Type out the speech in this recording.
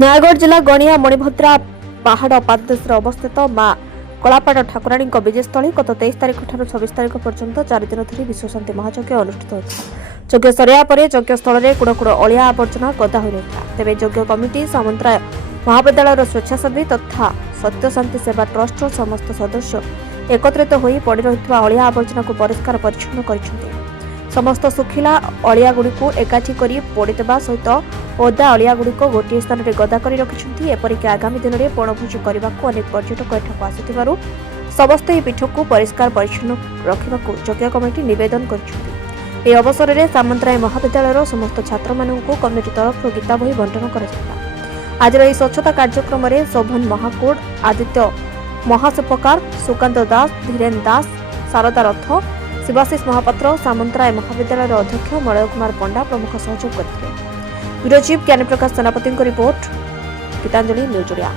नयागढ़ जिला गणिया मणिभद्रा पहाड़ पाददेश अवस्थित मां कलापाड़ ठाकुराणी विजयस्थली गत 23 तारिख ठार 26 तारिख पर्यंत 4 दिन धरी विश्वशांति महायज्ञ अनुष्ठित होता। यज्ञ सरिया पर यज्ञ स्थल में कुड़ अलिया आवर्जना गदा हो रहा। तेज यज्ञ कमिटी सामंतराय महाविद्यालय स्वेच्छासेवी तथा सत्य शांति सेवा ट्रस्ट समस्त सदस्य एकत्रित होई पड़ी रहितबा अलिया आवर्जना को परिष्कार परिच्छन्न करिसेंति। समस्त सुखिला अलिया गुड़ी को एकाठी करी पोड़ीदेवा सहित ओदा अलिया गुड़ी को गोटे स्थान में गदा कर रखिंट। एपरिक आगामी दिन में बणभोजी करने को अनेक पर्यटक एठाक आसुथिबारु समस्त ଏହି ପୀଠକୁ ପରିଷ୍କାର ପରିଚ୍ଛନ୍ନ ରଖିବାକୁ ଯଜ୍ଞ କମିଟି ନିବେଦନ କରିଛନ୍ତି। ଏହି ଅବସରରେ ସାମନ୍ତରାୟ ମହାବିଦ୍ୟାଳୟର ସମସ୍ତ ଛାତ୍ରମାନଙ୍କୁ କମିଟି ତରଫରୁ ଗୀତା ବହି ବଣ୍ଟନ କରାଯାଇଥିଲା। ଆଜିର ଏହି ସ୍ୱଚ୍ଛତା କାର୍ଯ୍ୟକ୍ରମରେ ଶୋଭନ ମହାକୁଡ଼, ଆଦିତ୍ୟ ମହାସୁପକାର, ସୁକାନ୍ତ ଦାସ, ଧୀରେନ ଦାସ, ଶାରଦା ରଥ, ଶିବାଶିଷ ମହାପାତ୍ର, ସାମନ୍ତରାୟ ମହାବିଦ୍ୟାଳୟର ଅଧ୍ୟକ୍ଷ ମଳୟ କୁମାର ପଣ୍ଡା ପ୍ରମୁଖ ସହଯୋଗ କରିଥିଲେ। ବ୍ୟୁରୋ ଚିଫ୍ ଜ୍ଞାନପ୍ରକାଶ ସେନାପତିଙ୍କ ରିପୋର୍ଟ, ଗୀତାଞ୍ଜଳି ନ୍ୟୁଜ୍ ଓଡ଼ିଆ।